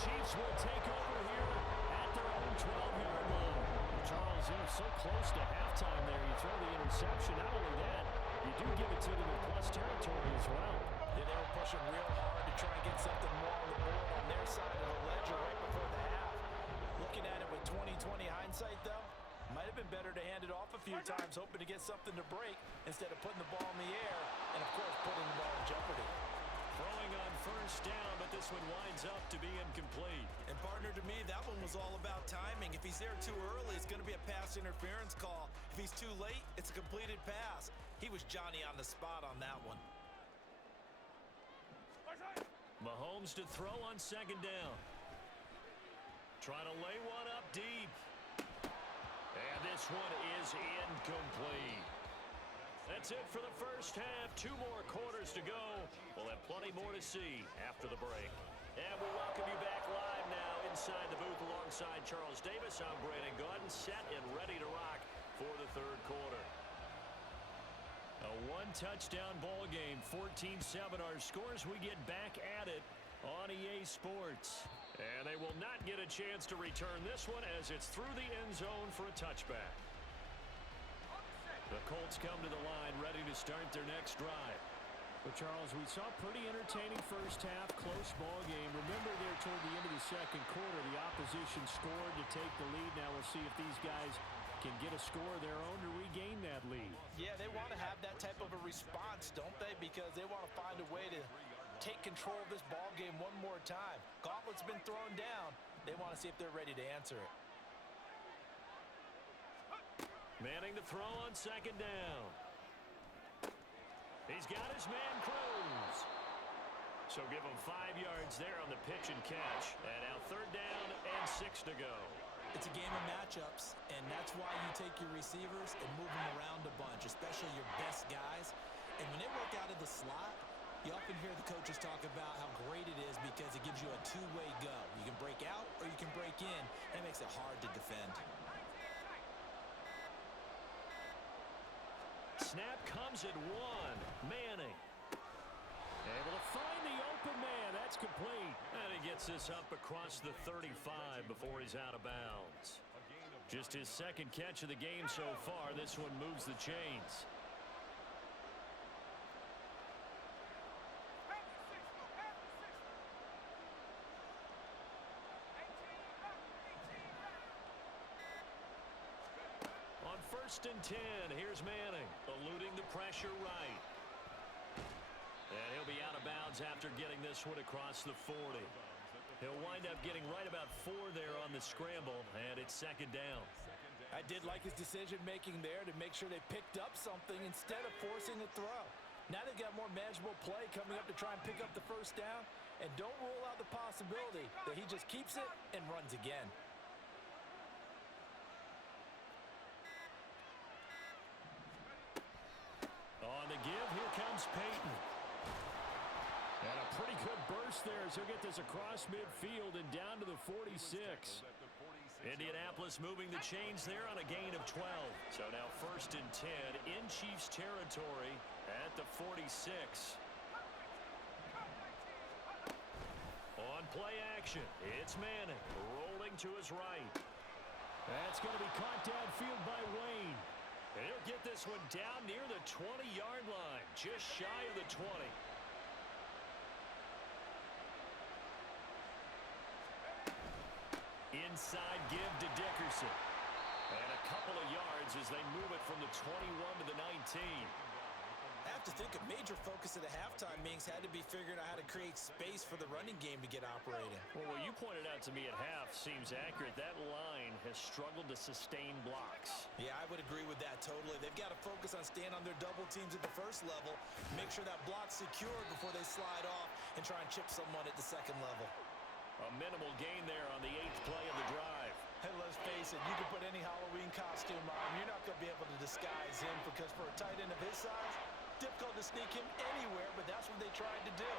Chiefs will take over here at their own 12-yard line. Charles, so close to halftime there. You throw the interception. Not only that, you do give it to them in plus territory as well. Yeah, they were pushing real hard to try and get something more on the board on their side of the ledger right before the half. Looking at it with 20/20 hindsight, though, might have been better to hand it off a few times, hoping to get something to break instead of putting the ball in the air and, of course, putting the ball in jeopardy. Throwing on first down, but this one winds up to be incomplete. And, partner, to me, that one was all about timing. If he's there too early, it's going to be a pass interference call. If he's too late, it's a completed pass. He was Johnny on the spot on that one. Mahomes to throw on second down. Trying to lay one up deep. And this one is incomplete. That's it for the first half. 2 more quarters to go. We'll have plenty more to see after the break. And we'll welcome you back live now inside the booth alongside Charles Davis. I'm Brandon Gaudin, set and ready to rock for the third quarter. A one-touchdown ball game, 14-7 our scores. We get back at it on EA Sports. And they will not get a chance to return this one as it's through the end zone for a touchback. The Colts come to the line ready to start their next drive. Well, Charles, we saw a pretty entertaining first half, close ball game. Remember there toward the end of the second quarter, the opposition scored to take the lead. Now we'll see if these guys can get a score of their own to regain that lead. Yeah, they want to have that type of a response, don't they? Because they want to find a way to take control of this ball game one more time. Gauntlet's been thrown down. They want to see if they're ready to answer it. Manning to throw on second down. He's got his man Cruz. So give him 5 yards there on the pitch and catch. And now third down and 6 to go. It's a game of matchups, and that's why you take your receivers and move them around a bunch, especially your best guys. And when they work out of the slot, you often hear the coaches talk about how great it is because it gives you a two-way go. You can break out or you can break in, and it makes it hard to defend. Snap comes at 1. Manning. Able to find the open man. That's complete. And he gets this up across the 35 before he's out of bounds. Just his second catch of the game so far. This one moves the chains. On 1st and 10, here's Manning, eluding the pressure right. And he'll be out of bounds after getting this one across the 40. He'll wind up getting right about 4 there on the scramble, and it's second down. I did like his decision-making there to make sure they picked up something instead of forcing a throw. Now they've got more manageable play coming up to try and pick up the first down, and don't rule out the possibility that he just keeps it and runs again. On the give, here comes Peyton. And a pretty good burst there as he'll get this across midfield and down to the 46. Indianapolis moving the chains there on a gain of 12. So now 1st and 10 in Chiefs territory at the 46. On play action, it's Manning rolling to his right. That's going to be caught downfield by Wayne. And he'll get this one down near the 20-yard line, just shy of the 20. Inside give to Dickerson. And a couple of yards as they move it from the 21 to the 19. I have to think a major focus of the halftime meetings had to be figuring out how to create space for the running game to get operating. Well, what you pointed out to me at half seems accurate. That line has struggled to sustain blocks. Yeah, I would agree with that totally. They've got to focus on staying on their double teams at the first level, make sure that block's secured before they slide off and try and chip someone at the second level. A minimal gain there on the 8th play of the drive. Hey, let's face it, you can put any Halloween costume on. You're not going to be able to disguise him because for a tight end of his size, difficult to sneak him anywhere, but that's what they tried to do.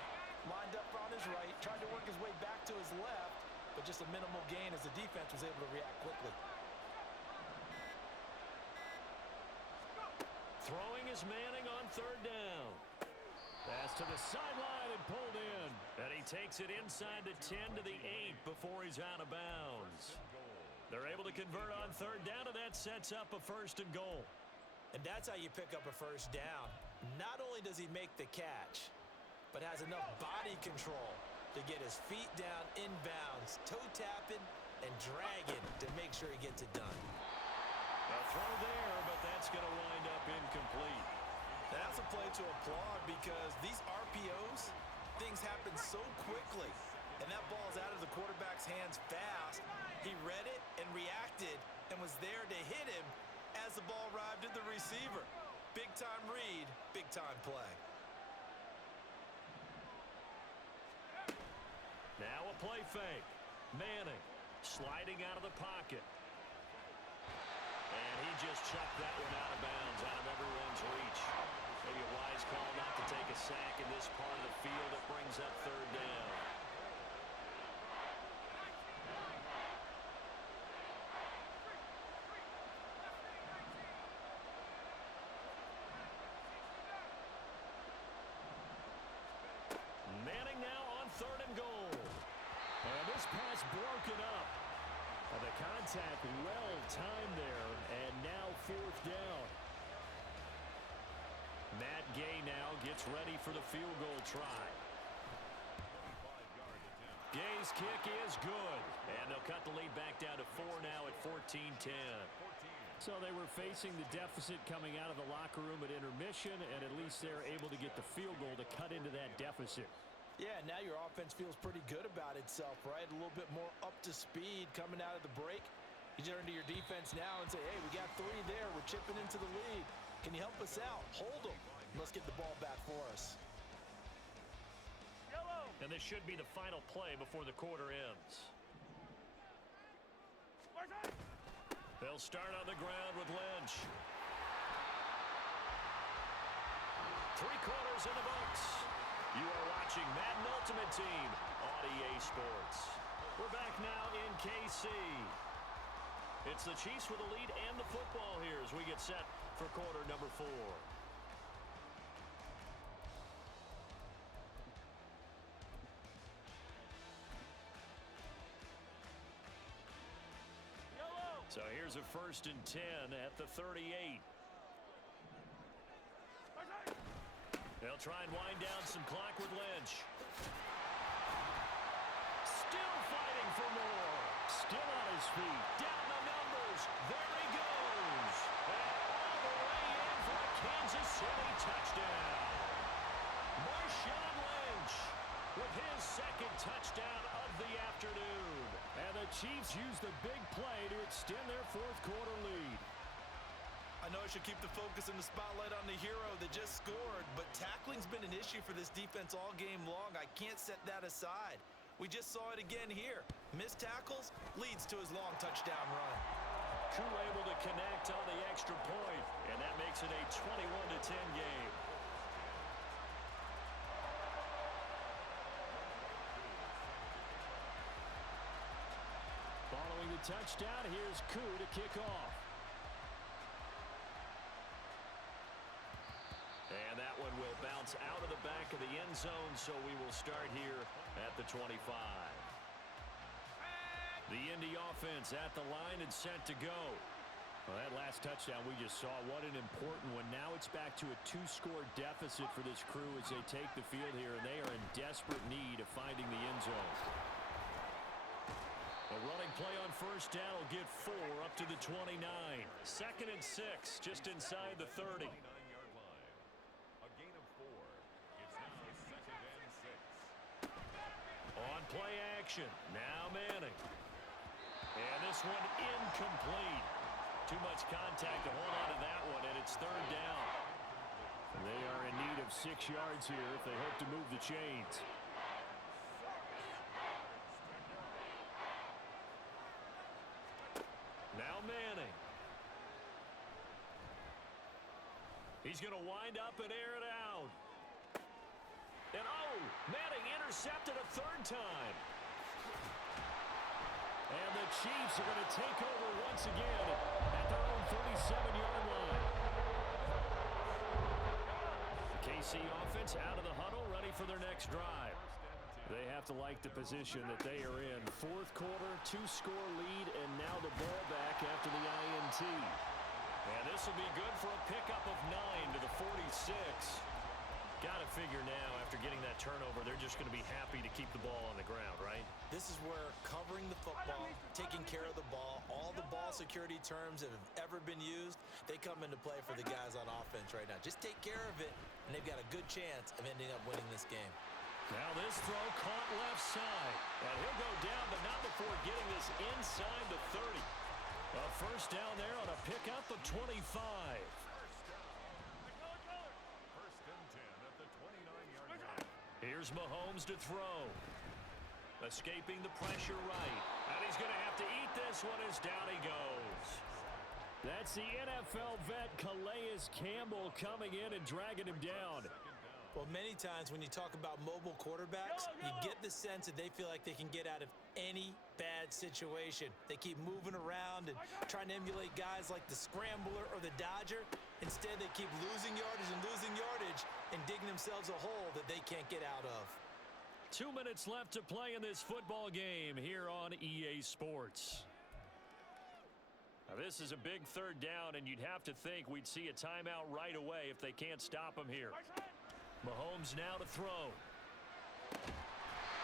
Lined up on his right, tried to work his way back to his left, but just a minimal gain as the defense was able to react quickly. Throwing is Manning on 3rd down. Pass to the sideline and pulled in. And he takes it inside the 10 to the 8 before he's out of bounds. They're able to convert on third down, and that sets up a 1st and goal. And that's how you pick up a 1st down. Not only does he make the catch, but has enough body control to get his feet down inbounds, toe tapping and dragging to make sure he gets it done. A throw there, but that's going to wind up incomplete. That's a play to applaud because these RPOs, things happen so quickly. And that ball's out of the quarterback's hands fast. He read it and reacted and was there to hit him as the ball arrived at the receiver. Big-time read, big-time play. Now a play fake. Manning sliding out of the pocket. And he just chucked that one out of bounds, out of everyone's reach. Maybe a wise call not to take a sack in this part of the field. That brings up 3rd down. Manning now on 3rd and goal. And this pass broken up. And the contact well timed there, and now 4th down. Matt Gay now gets ready for the field goal try. Gay's kick is good, and they'll cut the lead back down to 4 now at 14-10. So they were facing the deficit coming out of the locker room at intermission, and at least they're able to get the field goal to cut into that deficit. Yeah, now your offense feels pretty good about itself, right? A little bit more up to speed coming out of the break. You turn to your defense now and say, hey, we got 3 there. We're chipping into the lead. Can you help us out? Hold them. Let's get the ball back for us. And this should be the final play before the quarter ends. They'll start on the ground with Lynch. 3 quarters in the books. You are watching Madden Ultimate Team on EA Sports. We're back now in KC. It's the Chiefs with the lead and the football here as we get set for quarter number 4. So here's a 1st and 10 at the 38. They'll try and wind down some clock with Lynch. Still fighting for more. Still on his feet. Down the numbers. There he goes. And all the way in for a Kansas City touchdown. Marshawn Lynch with his 2nd touchdown of the afternoon. And the Chiefs use the big play to extend their 4th quarter lead. I know I should keep the focus and the spotlight on the hero that just scored, but tackling's been an issue for this defense all game long. I can't set that aside. We just saw it again here. Missed tackles leads to his long touchdown run. Koo able to connect on the extra point, and that makes it a 21-10 game. Following the touchdown, here's Koo to kick off. And that one will bounce out of the back of the end zone, so we will start here at the 25. The Indy offense at the line and set to go. Well, that last touchdown we just saw, what an important one. Now it's back to a 2-score deficit for this crew as they take the field here, and they are in desperate need of finding the end zone. A running play on 1st down will get 4 up to the 29. 2nd and 6, just inside the 30. On play action, now Manning. And this one incomplete. Too much contact to hold on to that one, and it's 3rd down. They are in need of 6 yards here if they hope to move the chains. Now Manning. He's going to wind up and air it out. And Manning intercepted a 3rd time. And the Chiefs are going to take over once again at their own 37-yard line. KC offense out of the huddle, ready for their next drive. They have to like the position that they are in. Fourth quarter, 2-score lead, and now the ball back after the INT. And this will be good for a pickup of 9 to the 46. Got to figure now, after getting that turnover, they're just going to be happy to keep the ball on the ground, right? This is where covering the football, taking care of the ball, all the ball security terms that have ever been used, they come into play for the guys on offense right now. Just take care of it, and they've got a good chance of ending up winning this game. Now this throw caught left side. And he'll go down, but not before getting this inside the 30. A first down there on a pickup of 25. Here's Mahomes to throw. Escaping the pressure right. And he's going to have to eat this one as down he goes. That's the NFL vet Calais Campbell coming in and dragging him down. Well, many times when you talk about mobile quarterbacks, you get the sense that they feel like they can get out of any bad situation. They keep moving around and trying to emulate guys like the Scrambler or the Dodger. Instead, they keep losing yardage and digging themselves a hole that they can't get out of. 2 minutes left to play in this football game here on EA Sports. Now, this is a big third down, and you'd have to think we'd see a timeout right away if they can't stop him here. Mahomes now to throw.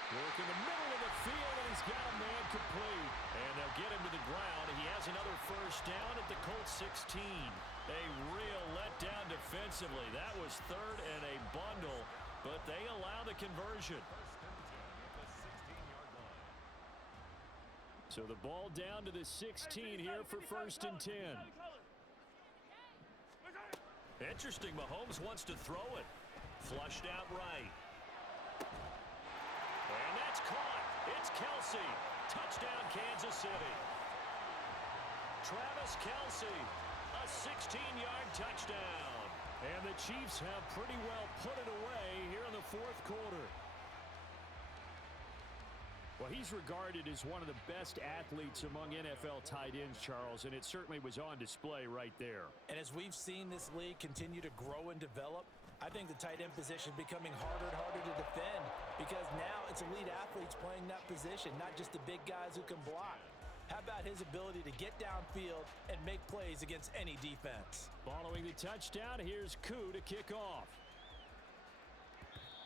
Work in the middle of the field, and he's got a man complete. And they'll get him to the ground. He has another first down at the Colts 16. A real letdown defensively. That was third and a bundle, but they allow the conversion. So the ball down to the 16 here for 1st and 10. Interesting, Mahomes wants to throw it. Flushed out right. And that's caught. It's Kelsey. Touchdown, Kansas City. Travis Kelsey, a 16-yard touchdown. And the Chiefs have pretty well put it away here in the fourth quarter. Well, he's regarded as one of the best athletes among NFL tight ends, Charles, and it certainly was on display right there. And as we've seen this league continue to grow and develop, I think the tight end position is becoming harder and harder to defend because now it's elite athletes playing that position, not just the big guys who can block. How about his ability to get downfield and make plays against any defense? Following the touchdown, here's Koo to kick off.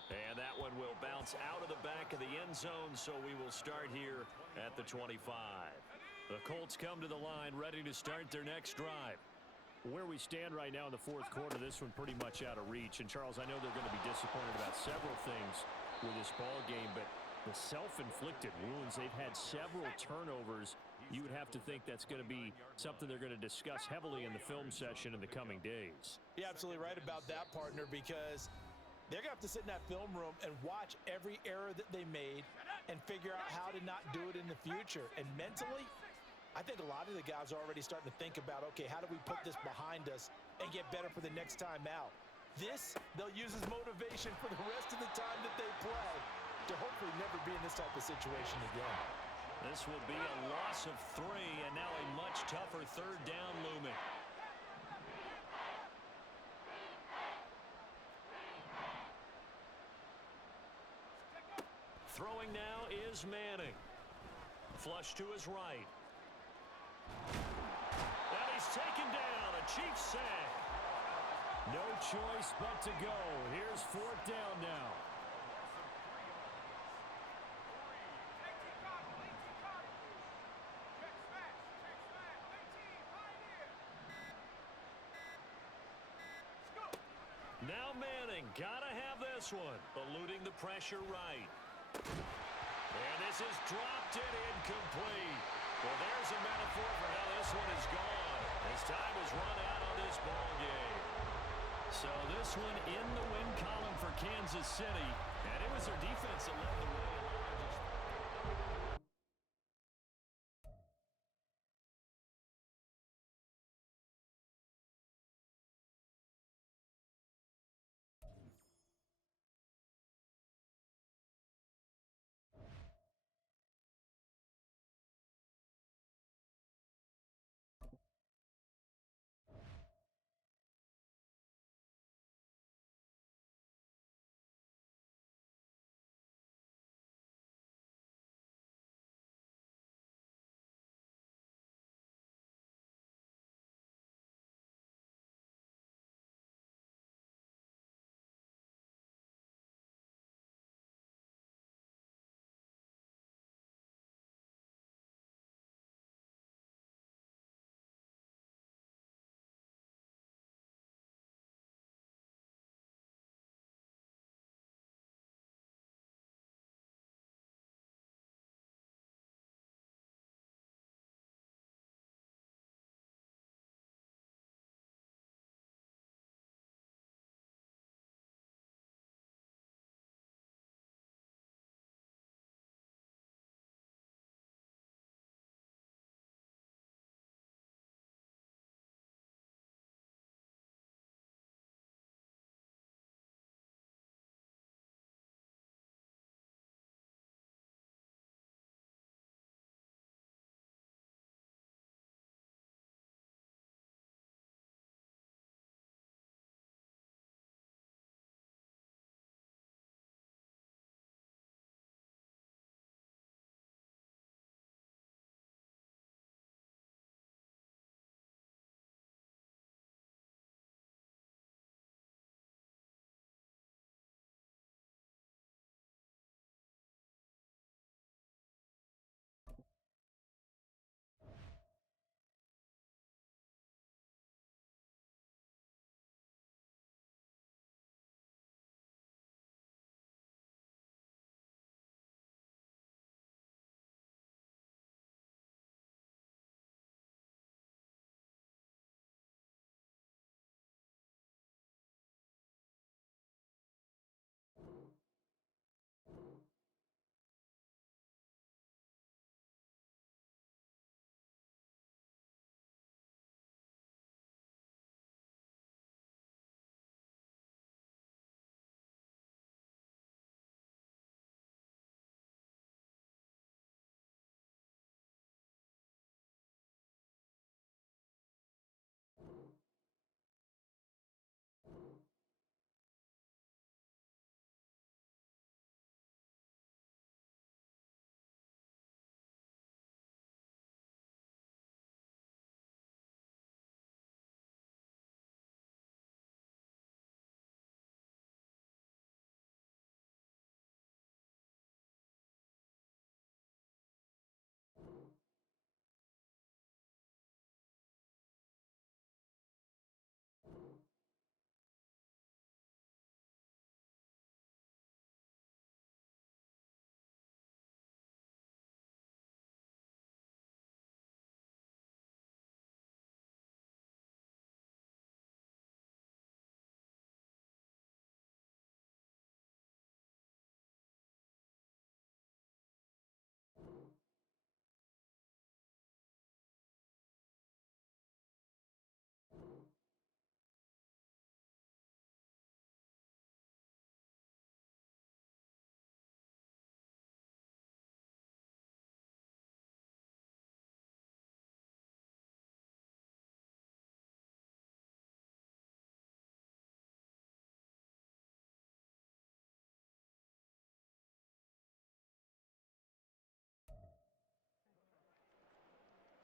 And that one will bounce out of the back of the end zone, so we will start here at the 25. The Colts come to the line, ready to start their next drive. Where we stand right now in the fourth quarter, this one pretty much out of reach. And, Charles, I know they're going to be disappointed about several things with this ball game, but the self-inflicted wounds, they've had several turnovers. You would have to think that's going to be something they're going to discuss heavily in the film session in the coming days. You're absolutely right about that, partner, because they're going to have to sit in that film room and watch every error that they made and figure out how to not do it in the future. And mentally, I think a lot of the guys are already starting to think about, okay, how do we put this behind us and get better for the next time out? This, they'll use as motivation for the rest of the time that they play to hopefully never be in this type of situation again. This will be a loss of 3, and now a much tougher third down looming. Throwing now is Manning. Flush to his right. And he's taken down. A Chiefs sack. No choice but to go. Here's 4th down now. Now Manning, gotta have this one. Eluding the pressure right. And this is dropped in incomplete. Well, there's a metaphor for how this one is gone. As time has run out on this ball game. So this one in the win column for Kansas City. And it was their defense that led the way.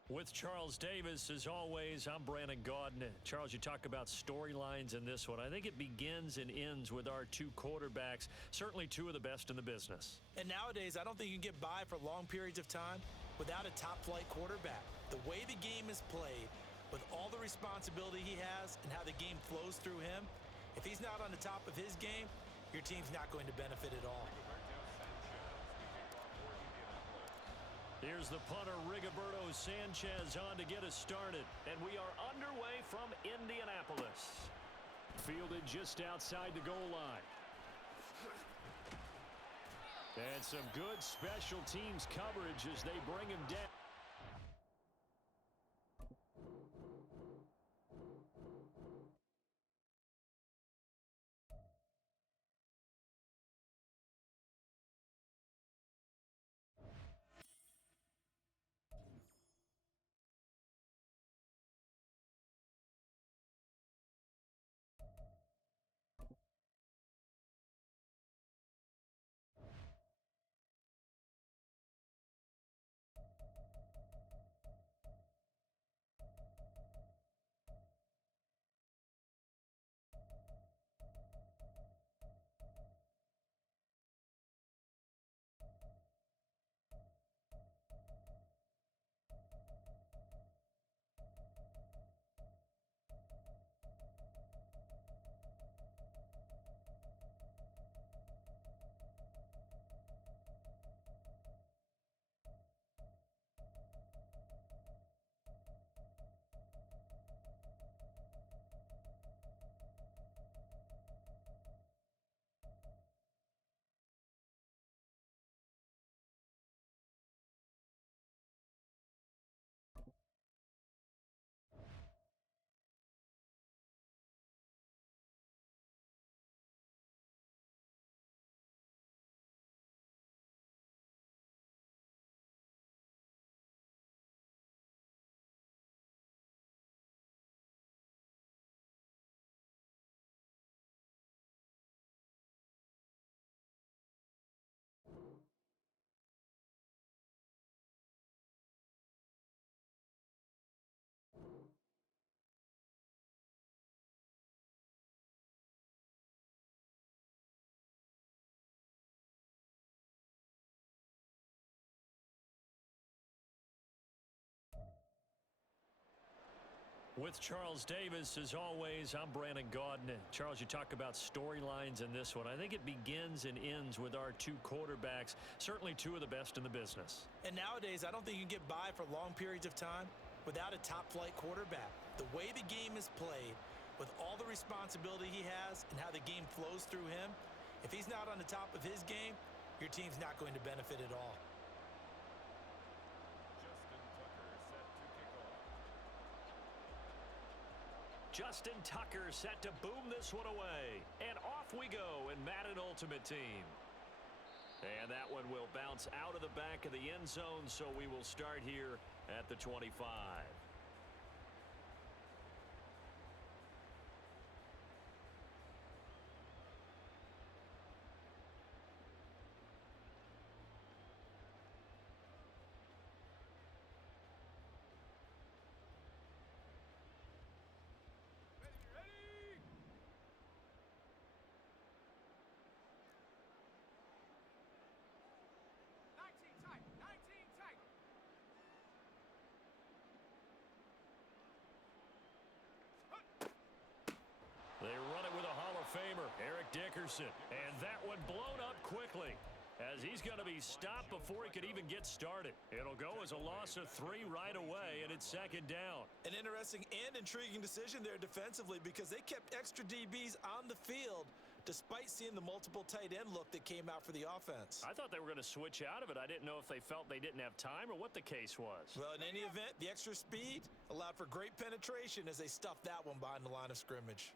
With Charles Davis, as always, I'm Brandon Gaudin. Charles, you talk about storylines in this one. I think it begins and ends with our two quarterbacks, certainly two of the best in the business. And nowadays, I don't think you can get by for long periods of time without a top-flight quarterback. The way the game is played, with all the responsibility he has and how the game flows through him, if he's not on the top of his game, your team's not going to benefit at all. Here's the punter, Rigoberto Sanchez, on to get us started. And we are underway from Indianapolis. Fielded just outside the goal line. And some good special teams coverage as they bring him down. With Charles Davis, as always, I'm Brandon Gaudin. Charles, you talk about storylines in this one. I think it begins and ends with our two quarterbacks, certainly two of the best in the business. And nowadays, I don't think you can get by for long periods of time without a top-flight quarterback. The way the game is played, with all the responsibility he has and how the game flows through him, if he's not on the top of his game, your team's not going to benefit at all. Justin Tucker set to boom this one away. And off we go in Madden Ultimate Team. And that one will bounce out of the back of the end zone, so we will start here at the 25. They run it with a Hall of Famer, Eric Dickerson. And that one blown up quickly as he's going to be stopped before he could even get started. It'll go as a loss of 3 right away, and it's second down. An interesting and intriguing decision there defensively because they kept extra DBs on the field despite seeing the multiple tight end look that came out for the offense. I thought they were going to switch out of it. I didn't know if they felt they didn't have time or what the case was. Well, in any event, the extra speed allowed for great penetration as they stuffed that one behind the line of scrimmage.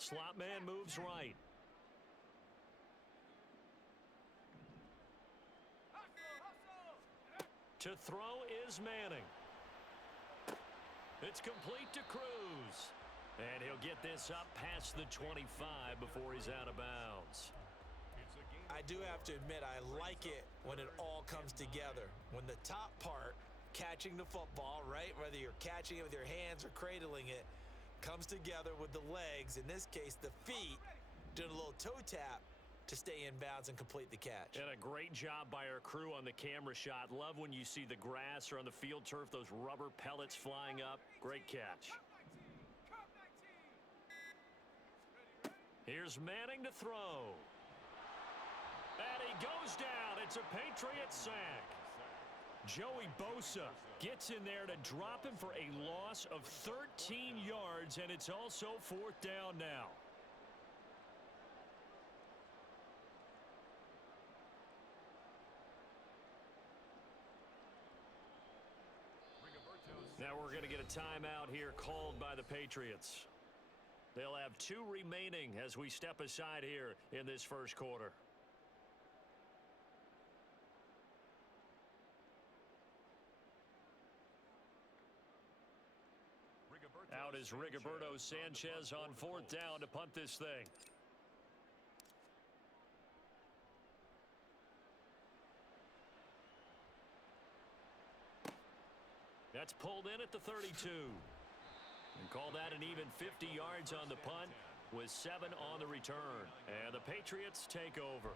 Slot man moves right. To throw is Manning. It's complete to Cruz. And he'll get this up past the 25 before he's out of bounds. I I do have to admit, I like it when it all comes together. When the top part, catching the football, right, whether you're catching it with your hands or cradling it, comes together with the legs, in this case the feet, doing a little toe tap to stay in bounds and complete the catch. And a great job by our crew on the camera shot. Love when you see the grass or on the field turf, those rubber pellets flying up. Great catch. Here's Manning to throw. And he goes down. It's a Patriot sack. Joey Bosa gets in there to drop him for a loss of 13 yards, and it's also 4th down now. Now we're going to get a timeout here called by the Patriots. They'll have 2 remaining as we step aside here in this first quarter. Out is Rigoberto Sanchez on 4th down to punt this thing. That's pulled in at the 32. And call that an even 50 yards on the punt with 7 on the return. And the Patriots take over.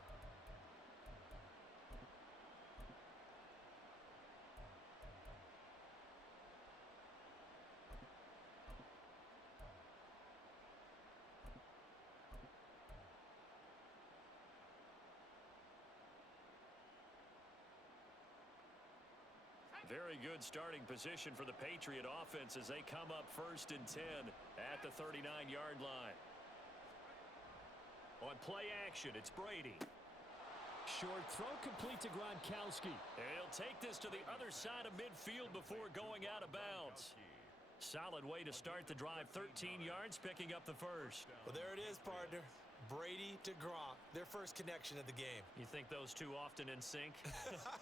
Very good starting position for the Patriot offense as they come up 1st and 10 at the 39-yard line. On play action, it's Brady. Short throw complete to Gronkowski. And he'll take this to the other side of midfield before going out of bounds. Solid way to start the drive. 13 yards, picking up the first. Well, there it is, partner. Brady to Gronk, their first connection of the game. You think those two often in sync?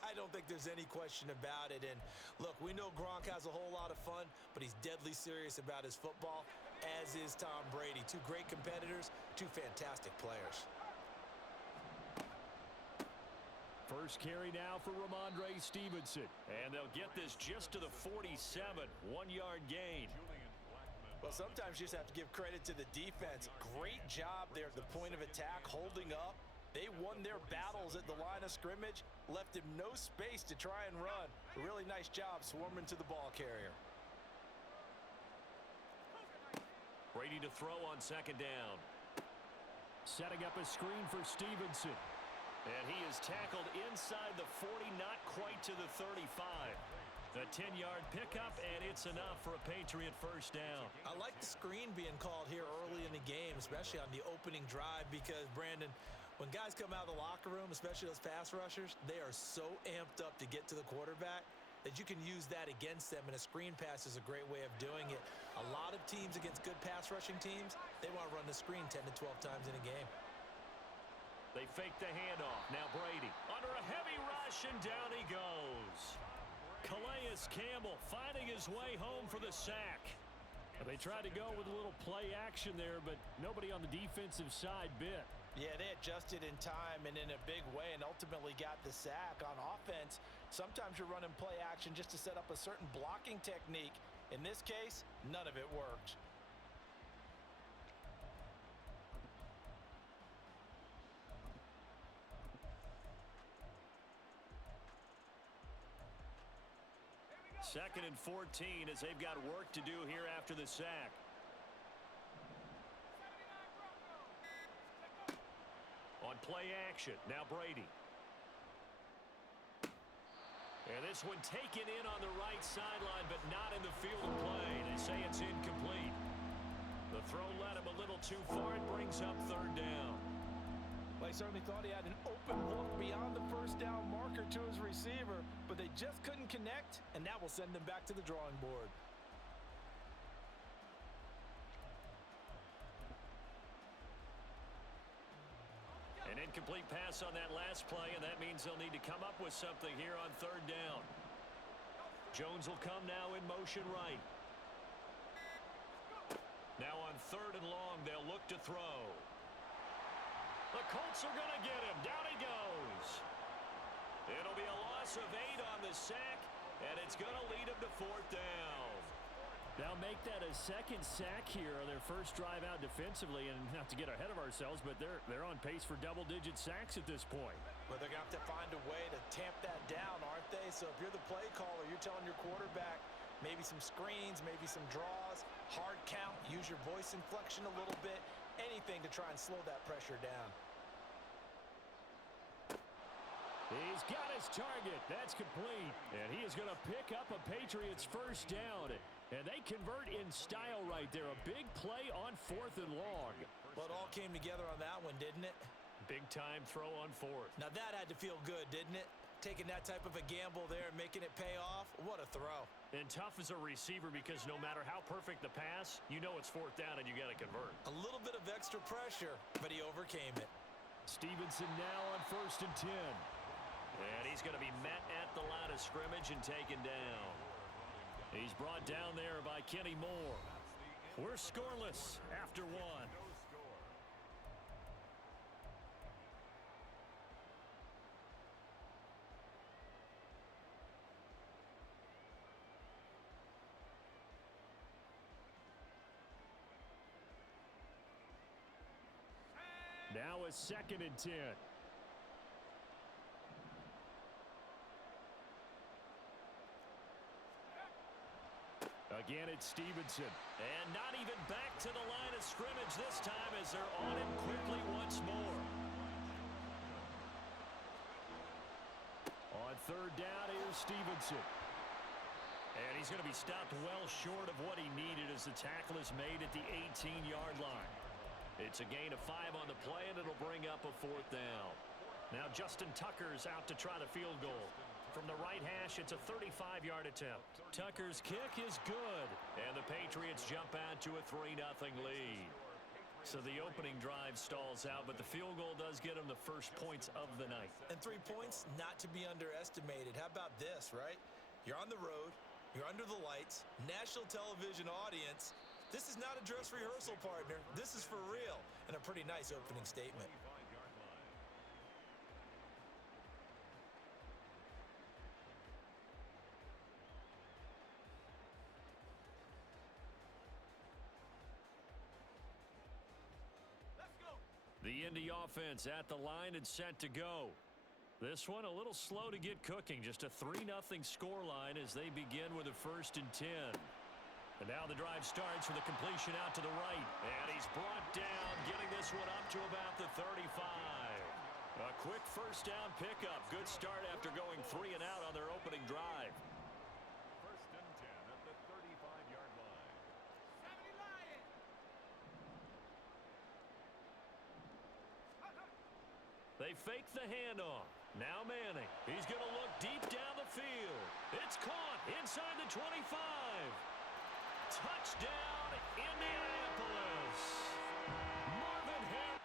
I don't think there's any question about it. And look, we know Gronk has a whole lot of fun, but he's deadly serious about his football, as is Tom Brady. 2 great competitors, 2 fantastic players. First carry now for Ramondre Stevenson. And they'll get this just to the 47, 1-yard gain. Well, sometimes you just have to give credit to the defense. Great job there at the point of attack, holding up. They won their battles at the line of scrimmage, left him no space to try and run. A really nice job swarming to the ball carrier. Brady to throw on 2nd down. Setting up a screen for Stevenson. And he is tackled inside the 40, not quite to the 35. A 10-yard pickup, and it's enough for a Patriot first down. I like the screen being called here early in the game, especially on the opening drive, because, Brandon, when guys come out of the locker room, especially those pass rushers, they are so amped up to get to the quarterback that you can use that against them, and a screen pass is a great way of doing it. A lot of teams against good pass rushing teams, they want to run the screen 10 to 12 times in a game. They fake the handoff. Now Brady under a heavy rush, and down he goes. Calais Campbell finding his way home for the sack. They tried to go with a little play action there, but nobody on the defensive side bit. Yeah, they adjusted in time and in a big way and ultimately got the sack. On offense, sometimes you're running play action just to set up a certain blocking technique. In this case, none of it worked. Second and 14 as they've got work to do here after the sack. On play action, now Brady. And this one taken in on the right sideline, but not in the field of play. They say it's incomplete. The throw led him a little too far. It brings up 3rd down. Well, he certainly thought he had an open look beyond the first down marker to his receiver, but they just couldn't connect, and that will send them back to the drawing board. An incomplete pass on that last play, and that means they'll need to come up with something here on 3rd down. Jones will come now in motion right. Now on 3rd and long, they'll look to throw. The Colts are going to get him. Down he goes. loss of 8 on the sack, and it's going to lead him to 4th down. They'll make that a second sack here on their first drive out defensively, and not to get ahead of ourselves, but they're on pace for double-digit sacks at this point. Well, they're going to have to find a way to tamp that down, aren't they? So if you're the play caller, you're telling your quarterback maybe some screens, maybe some draws, hard count, use your voice inflection a little bit, anything to try and slow that pressure down. He's got his target. That's complete. And he is going to pick up a Patriots first down. And they convert in style right there. A big play on 4th and long. Well, it all came together on that one, didn't it? Big-time throw on 4th. Now that had to feel good, didn't it? Taking that type of a gamble there and making it pay off. What a throw. And tough as a receiver because no matter how perfect the pass, you know it's 4th down and you got to convert. A little bit of extra pressure, but he overcame it. Stevenson now on 1st and 10. And he's going to be met at the line of scrimmage and taken down. He's brought down there by Kenny Moore. We're scoreless after 1. Now a 2nd and 10. Again, it's Stevenson. And not even back to the line of scrimmage this time as they're on him quickly once more. On 3rd down, here's Stevenson. And he's going to be stopped well short of what he needed as the tackle is made at the 18-yard line. It's a gain of 5 on the play, and it'll bring up a 4th down. Now Justin Tucker's out to try the field goal. From the right hash, it's a 35-yard attempt. Tucker's kick is good, and the Patriots jump out to a 3-0 lead. So the opening drive stalls out, but the field goal does get them the first points of the night. And 3 points, not to be underestimated. How about this, right? You're on the road, you're under the lights, national television audience. This is not a dress rehearsal, partner. This is for real, and a pretty nice opening statement. The Indy offense at the line and set to go. This one a little slow to get cooking. Just a 3-0 scoreline as they begin with a 1st and 10. And now the drive starts with a completion out to the right. And he's brought down, getting this one up to about the 35. A quick first down pickup. Good start after going 3 and out on their opening drive. 1st and 10 at the 35-yard line. They fake the handoff. Now Manning. He's going to look deep down the field. It's caught inside the 25. Touchdown, Indianapolis. Marvin Harris.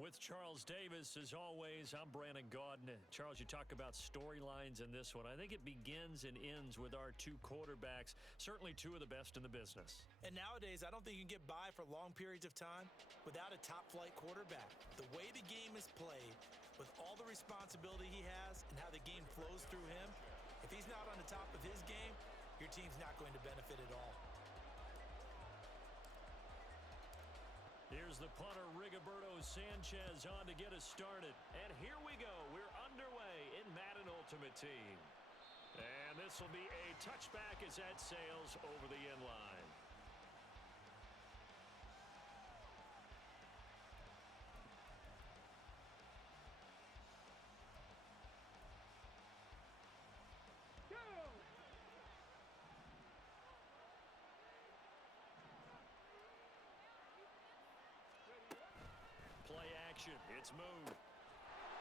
With Charles Davis, as always, I'm Brandon Gaudin. Charles, you talk about storylines in this one. I think it begins and ends with our two quarterbacks, certainly two of the best in the business. And nowadays, I don't think you can get by for long periods of time without a top-flight quarterback. The way the game is played, with all the responsibility he has and how the game flows through him, if he's not on the top of his game, your team's not going to benefit at all. Here's the punter, Rigoberto Sanchez, on to get us started. And here we go. We're underway in Madden Ultimate Team. And this will be a touchback as that sails over the end line. Play action. It's moved.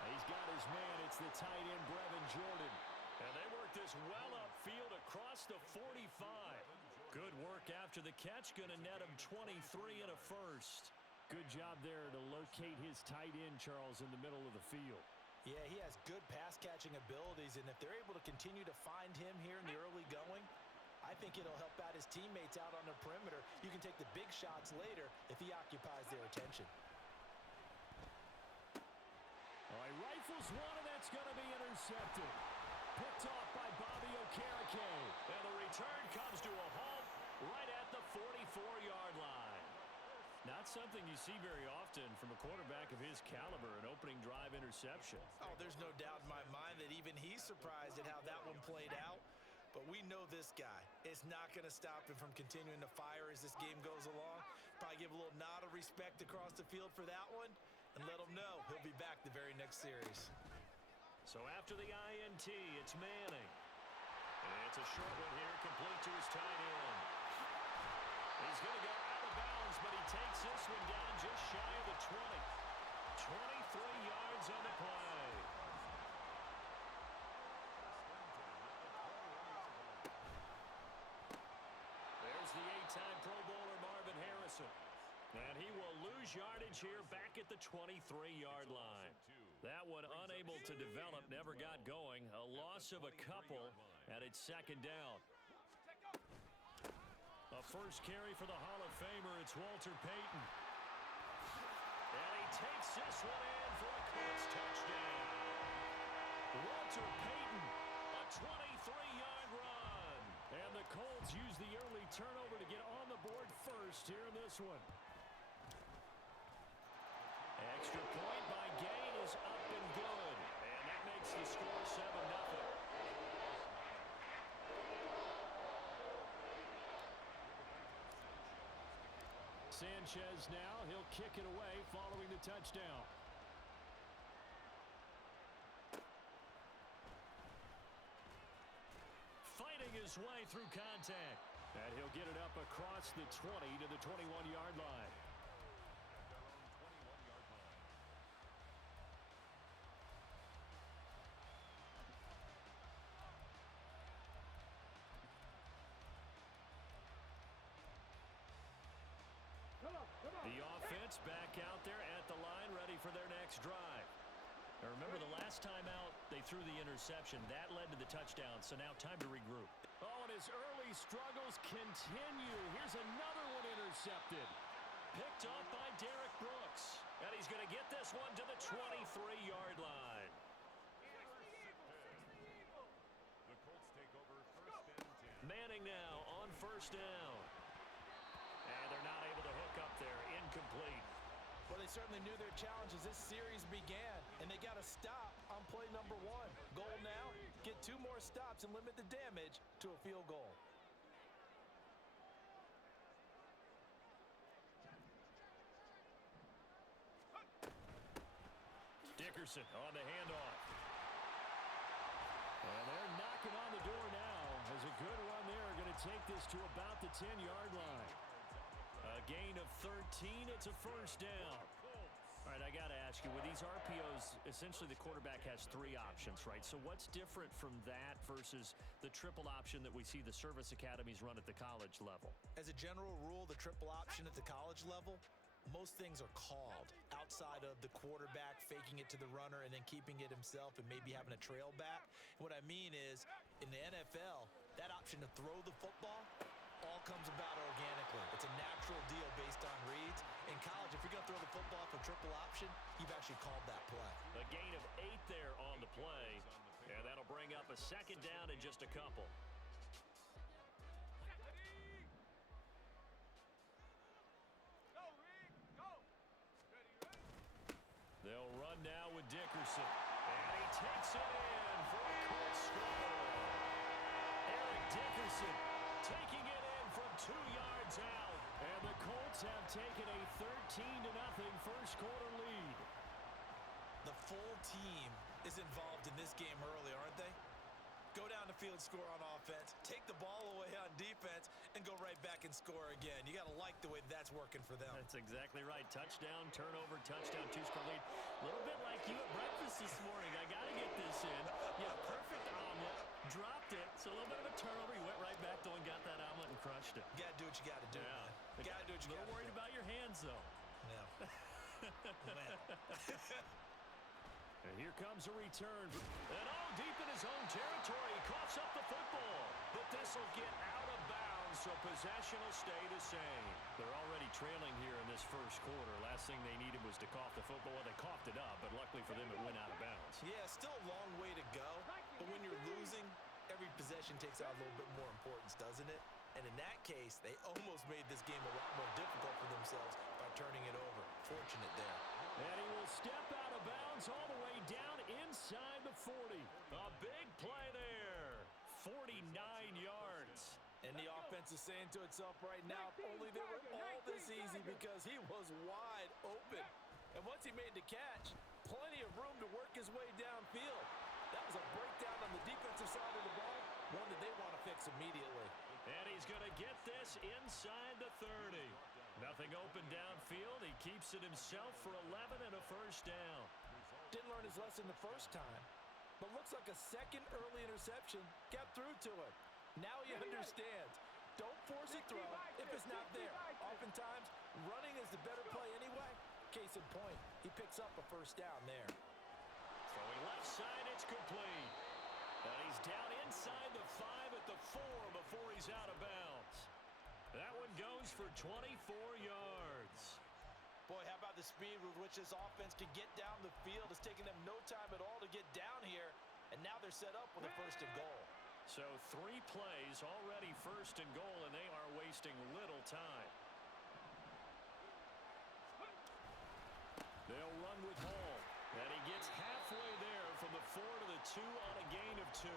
He's got his man. It's the tight end, Brevin Jordan. And they work this well upfield across the 45. Good work after the catch. Going to net him 23 and a first. Good job there to locate his tight end, Charles, in the middle of the field. Yeah, he has good pass-catching abilities, and if they're able to continue to find him here in the early going, I think it'll help out his teammates out on the perimeter. You can take the big shots later if he occupies their attention. All right, rifles one, and that's going to be intercepted. Picked off by Bobby Okereke. And the return comes to a halt right at the 44-yard line. Not something you see very often from a quarterback of his caliber, an opening drive interception. Oh, there's no doubt in my mind that even he's surprised at how that one played out. But we know this guy. It's not going to stop him from continuing to fire as this game goes along. Probably give a little nod of respect across the field for that one. And let him know he'll be back the very next series. So after the INT, it's Manning. And it's a short one here, complete to his tight end. He's going to go out of bounds, but he takes this one down just shy of the 20. 23 yards on the play. There's the 8-time Pro Bowler Marvin Harrison. And he will lose yardage here back at the 23-yard line. That one unable to develop, never got going. A loss of a couple, and it's second down. A first carry for the Hall of Famer, it's Walter Payton. And he takes this one in for a Colts touchdown. Walter Payton, a 23-yard run. And the Colts use the early turnover to get on the board first here in this one. Extra point by Gay is up and good. And that makes the score 7-0. Sanchez now, he'll kick it away following the touchdown. Fighting his way through contact. And he'll get it up across the 20 to the 21-yard line. The offense back out there at the line, ready for their next drive. Now remember, the last time out, they threw the interception. That led to the touchdown, so now time to regroup. Oh, and his early struggles continue. Here's another one intercepted. Picked off by Derek Brooks. And he's going to get this one to the 23-yard line. The Colts take over first and 10. Manning now on first down. And they're not able to hook up there. Incomplete. Well, they certainly knew their challenge as this series began, and they got to stop on play number 1. Goal now, get 2 more stops and limit the damage to a field goal. Dickerson on the handoff. And they're knocking on the door now. As a good run there, going to take this to about the 10-yard line. A gain of 13. It's a first down. All right, I got to ask you, with these RPOs, essentially the quarterback has 3 options, right? So what's different from that versus the triple option that we see the service academies run at the college level? As a general rule, the triple option at the college level most things are called outside of the quarterback faking it to the runner and then keeping it himself and maybe having a trail back. What I mean is, in the NFL, that option to throw the football all comes about organically. It's a natural deal based on reads. In college, if you're going to throw the football for triple option, you've actually called that play. A gain of 8 there on the play, and that'll bring up a second down in just a couple. They'll run now with Dickerson. And he takes it in for a Colts score. Eric Dickerson taking it in from 2 yards out. And the Colts have taken a 13-0 first quarter lead. The full team is involved in this game early, aren't they? Go down the field, score on offense, take the ball away on defense, and go right back and score again. You got to like the way that's working for them. That's exactly right. Touchdown, turnover, touchdown, 2-score lead. A little bit like you at breakfast this morning. I got to get this in. Yeah, perfect omelet. Dropped it. So a little bit of a turnover. You went right back though and got that omelet and crushed it. You got to do what you got to do, man. You got to do what you got to do. A little worried about your hands, though. Yeah. Man. And here comes a return. And all deep in his own territory. He coughs up the football. But this will get out of bounds, so possession will stay the same. They're already trailing here in this first quarter. Last thing they needed was to cough the football. Well, they coughed it up, but luckily for them, it went out of bounds. Yeah, still a long way to go. But when you're losing, every possession takes on a little bit more importance, doesn't it? And in that case, they almost made this game a lot more difficult for themselves by turning it over. Fortunate there. And he will step out of bounds all the way down inside the 40. A big play there. 49 yards. And the offense is saying to itself right now, if only they were all this easy, because he was wide open. And once he made the catch, plenty of room to work his way downfield. That was a breakdown on the defensive side of the ball, one that they want to fix immediately. And he's going to get this inside the 30. Nothing open downfield. He keeps it himself for 11 and a first down. Didn't learn his lesson the first time, but looks like a second early interception got through to him. Now he understands. Don't force a throw if it's not there. Oftentimes, running is the better play anyway. Case in point, he picks up a first down there. Throwing left side, it's complete. And he's down inside the 5 at the 4 before he's out of bounds. That one goes for 24 yards. Boy, how about the speed with which this offense can get down the field? It's taking them no time at all to get down here, and now they're set up with a first and goal. So 3 plays already first and goal, and they are wasting little time. They'll run with Hall, and he gets halfway there from the 4 to the 2 on a gain of 2.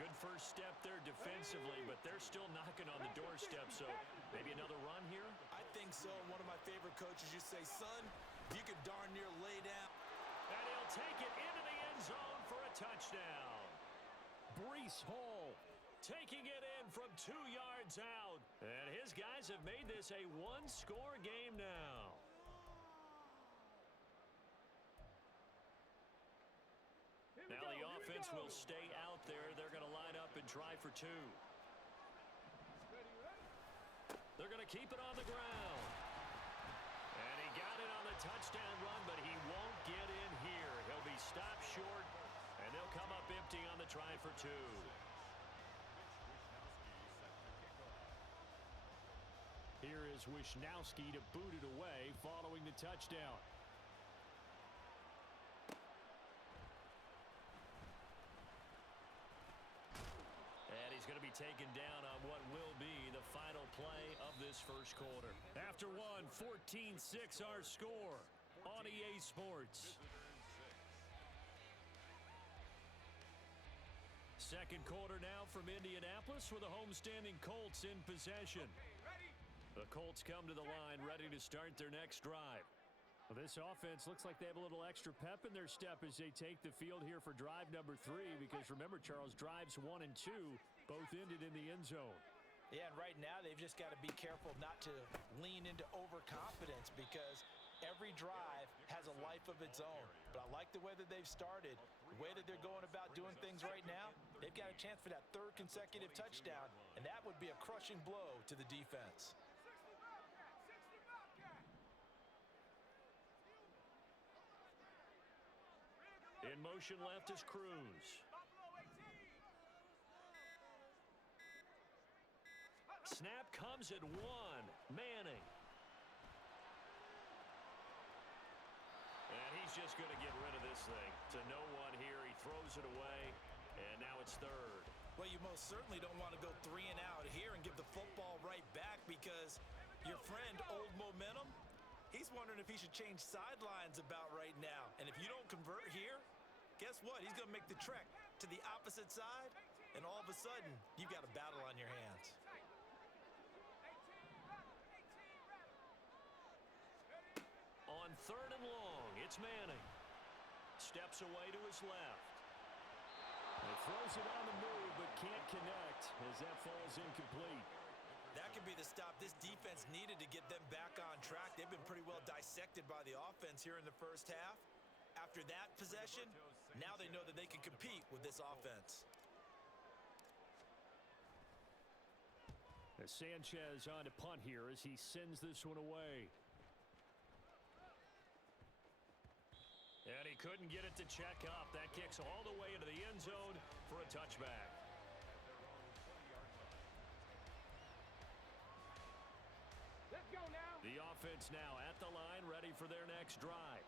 Good first step there defensively, but they're still knocking on the doorstep, so maybe another run here? I think so. One of my favorite coaches used to say, son, you can darn near lay down. And he'll take it into the end zone for a touchdown. Breece Hall taking it in from 2 yards out. And his guys have made this a one-score game now. Now the offense will stay out there. They're going to line up and try for 2. They're going to keep it on the ground. And he got it on the touchdown run, but he won't get in here. He'll be stopped short, and they'll come up empty on the try for 2. Here is Wishnowski to boot it away following the touchdown. He's going to be taken down on what will be the final play of this first quarter. After one, 14-6 our score on EA Sports. Second quarter now from Indianapolis with the homestanding Colts in possession. The Colts come to the line ready to start their next drive. Well, this offense looks like they have a little extra pep in their step as they take the field here for drive number 3, because remember, Charles, drives 1 and 2 both ended in the end zone. Yeah, and right now they've just got to be careful not to lean into overconfidence, because every drive has a life of its own. But I like the way that they've started, the way that they're going about doing things right now. They've got a chance for that 3rd consecutive touchdown, and that would be a crushing blow to the defense. motion left is Cruz. Snap comes at one. Manning. And he's just going to get rid of this thing. To no one here. He throws it away. And now it's third. Well, you most certainly don't want to go 3 and out here and give the football right back because your friend, Old Momentum, he's wondering if he should change sidelines about right now. And if you don't convert here, guess what? He's going to make the trek to the opposite side, and all of a sudden, you've got a battle on your hands. On third and long, it's Manning. Steps away to his left. He throws it on the move, but can't connect as that falls incomplete. That could be the stop this defense needed to get them back on track. They've been pretty well dissected by the offense here in the first half. After that possession, now they know that they can compete with this offense. As Sanchez on to punt here as he sends this one away. And he couldn't get it to check up. That kicks all the way into the end zone for a touchback. Let's go now. The offense now at the line, ready for their next drive.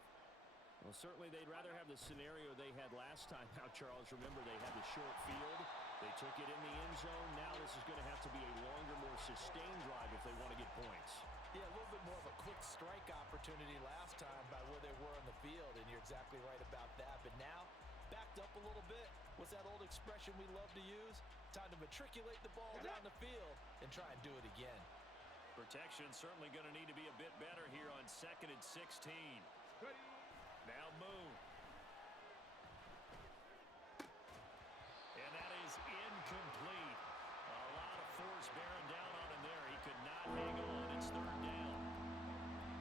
Well, certainly they'd rather have the scenario they had last time. Now, Charles, remember they had the short field. They took it in the end zone. Now this is going to have to be a longer, more sustained drive if they want to get points. Yeah, a little bit more of a quick strike opportunity last time by where they were on the field, and you're exactly right about that. But now, backed up a little bit. What's that old expression we love to use? Time to matriculate the ball down the field and try and do it again. Protection certainly going to need to be a bit better here on 2nd and 16. Now Moon. And that is incomplete. A lot of force bearing down on him there. He could not hang on. It's third down.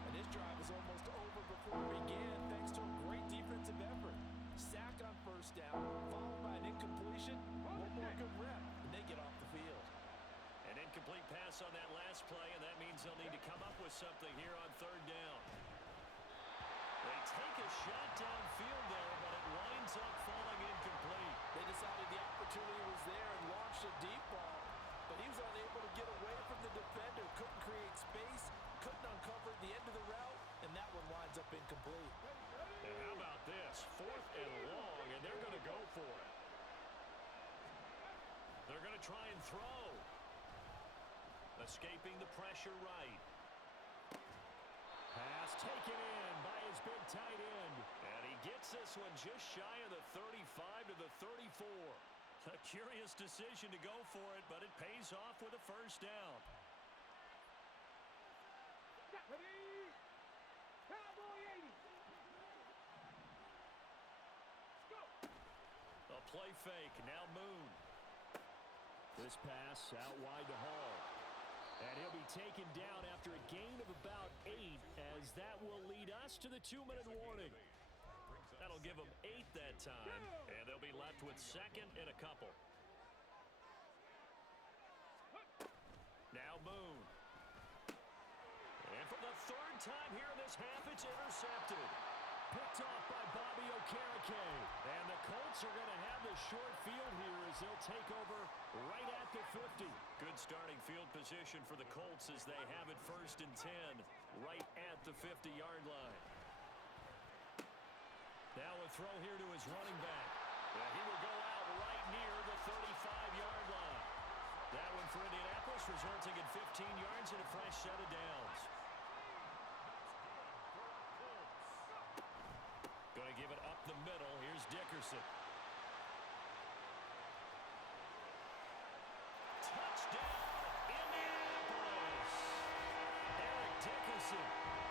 And this drive was almost over before it began thanks to a great defensive effort. Sack on first down, followed by an incompletion. One more good rep, and they get off the field. An incomplete pass on that last play, and that means they'll need to come up with something here on third down. They take a shot downfield there, but it winds up falling incomplete. They decided the opportunity was there and launched a deep ball, but he was unable to get away from the defender, couldn't create space, couldn't uncover the end of the route, and that one winds up incomplete. And how about this? 4th and long, and they're going to go for it. They're going to try and throw. Escaping the pressure right. Pass taken in by his big tight end. And he gets this one just shy of the 35 to the 34. A curious decision to go for it, but it pays off with a first down. Cowboy 80. Go. A play fake. Now Moon. This pass out wide to Hall. And he'll be taken down after a gain of about 8, as that will lead us to the 2-minute warning. That'll give them 8 that time, and they'll be left with 2nd and a couple. Now Moon. And for the 3rd time here in this half, it's intercepted. Picked off by Bobby Okereke. And the Colts are going to have the short field here as they'll take over right at the 50. Good starting field position for the Colts as they have it 1st and 10 right at the 50-yard line. Now a throw here to his running back. And he will go out right near the 35-yard line. That one for Indianapolis, resulting in 15 yards and a fresh set of downs. Going to give it up the middle. Here's Dickerson. Touchdown, Indianapolis! Eric Dickerson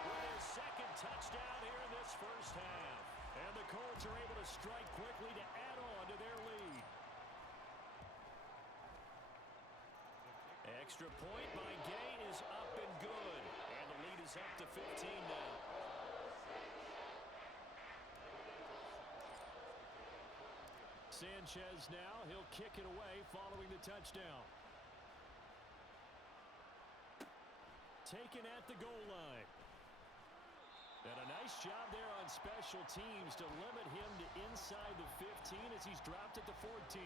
with his 2nd touchdown here in this first half. And the Colts are able to strike quickly to add on to their lead. Extra point by Gay is up and good. And the lead is up to 15 now. Sanchez now, he'll kick it away following the touchdown. Taken at the goal line. And a nice job there on special teams to limit him to inside the 15 as he's dropped at the 14.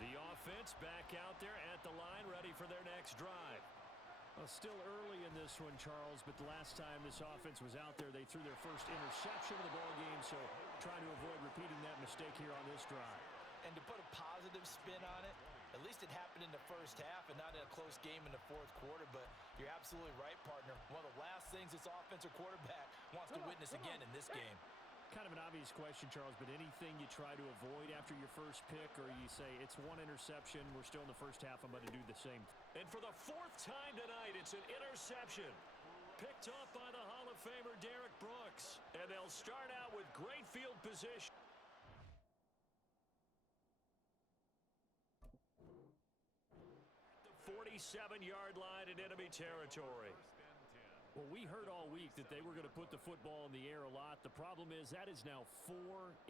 The offense back out there at the line, ready for their next drive. Well, still early in this one, Charles, but the last time this offense was out there, they threw their first interception of the ballgame, so trying to avoid repeating that mistake here on this drive. And to put a positive spin on it, at least it happened in the first half and not in a close game in the fourth quarter, but you're absolutely right, partner. One of the last things this offensive quarterback wants to witness again in this game. Kind of an obvious question, Charles, but anything you try to avoid after your first pick, or you say it's one interception, we're still in the first half, I'm going to do the same. And for the fourth time tonight, it's an interception. Picked off by the Hall of Famer Derek Brooks. And they'll start out with great field position. The 47-yard line in enemy territory. Well, we heard all week that they were going to put the football in the air a lot. The problem is that is now 4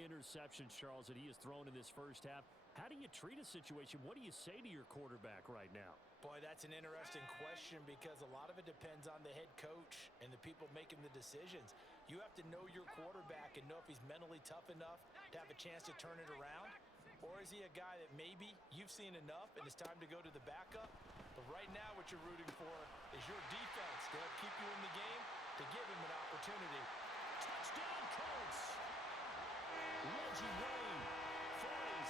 interceptions, Charles, that he has thrown in this first half. How do you treat a situation? What do you say to your quarterback right now? Boy, that's an interesting question because a lot of it depends on the head coach and the people making the decisions. You have to know your quarterback and know if he's mentally tough enough to have a chance to turn it around. Or is he a guy that maybe you've seen enough and it's time to go to the backup? But right now what you're rooting for is your defense to help keep you in the game, to give him an opportunity. Touchdown, Colts! Reggie Wayne,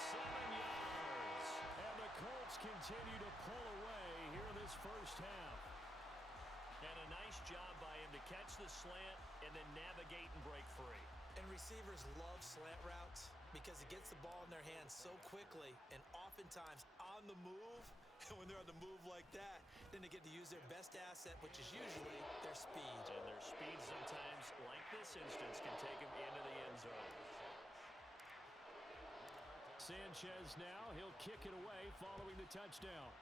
47 yards. And the Colts continue to pull away here in this first half. And a nice job by him to catch the slant and then navigate and break free. And receivers love slant routes because it gets the ball in their hands so quickly and oftentimes on the move. And when they're on the move like that, then they get to use their best asset, which is usually their speed. And their speed sometimes, like this instance, can take them into the end zone. Sanchez now, he'll kick it away following the touchdown.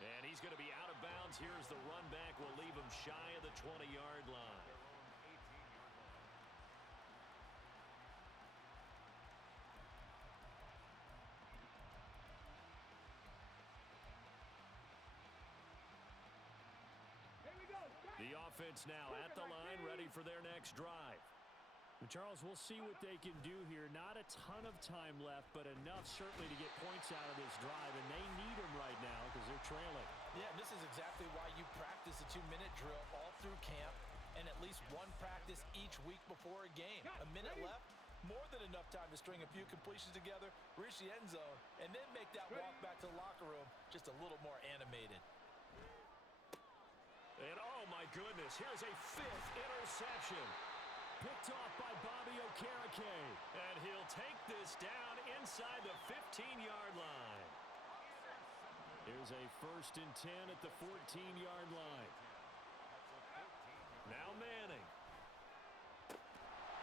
And he's going to be out of bounds. Here's the run back. Will leave him shy of the 20-yard line. The offense now at the line, ready for their next drive. And Charles, we'll see what they can do here. Not a ton of time left, but enough certainly to get points out of this drive, and they need them right now because they're trailing. Yeah, this is exactly why you practice a 2-minute drill all through camp and at least one practice each week before a game. A minute left, more than enough time to string a few completions together, reach the end zone, and then make that walk back to the locker room just a little more animated. And oh my goodness, here's a 5th interception. Picked off by Bobby Okereke. And he'll take this down inside the 15-yard line. Here's a 1st and 10 at the 14-yard line. Now Manning.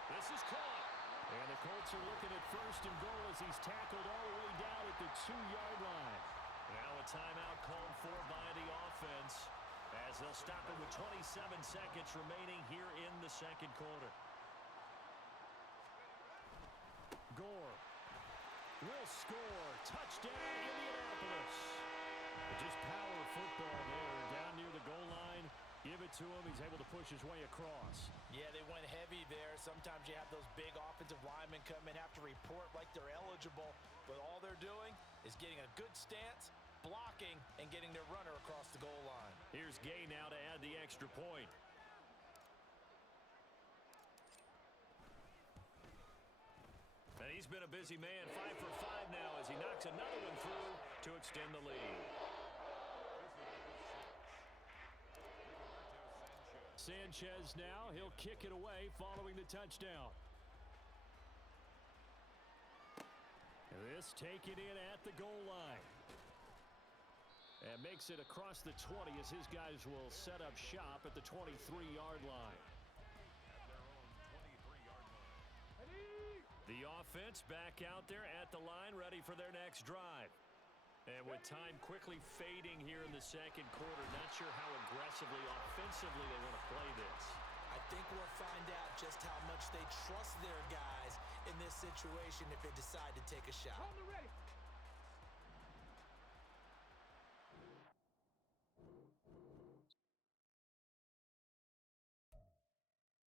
This is caught. And the Colts are looking at 1st and goal as he's tackled all the way down at the 2-yard line. Now a timeout called for by the offense as they'll stop it with 27 seconds remaining here in the second quarter. Gore will score. Touchdown, Indianapolis. Just power football there down near the goal line. Give it to him. He's able to push his way across. Yeah, they went heavy there. Sometimes you have those big offensive linemen come in, have to report like they're eligible, but all they're doing is getting a good stance, blocking, and getting their runner across the goal line. Here's Gay now to add the extra point. And he's been a busy man, 5 for 5 now as he knocks another one through to extend the lead. Sanchez now, he'll kick it away following the touchdown. And this taken in at the goal line. And makes it across the 20 as his guys will set up shop at the 23-yard line. The offense back out there at the line, ready for their next drive. And with time quickly fading here in the second quarter, not sure how aggressively, offensively they want to play this. I think we'll find out just how much they trust their guys in this situation if they decide to take a shot. Hold it ready.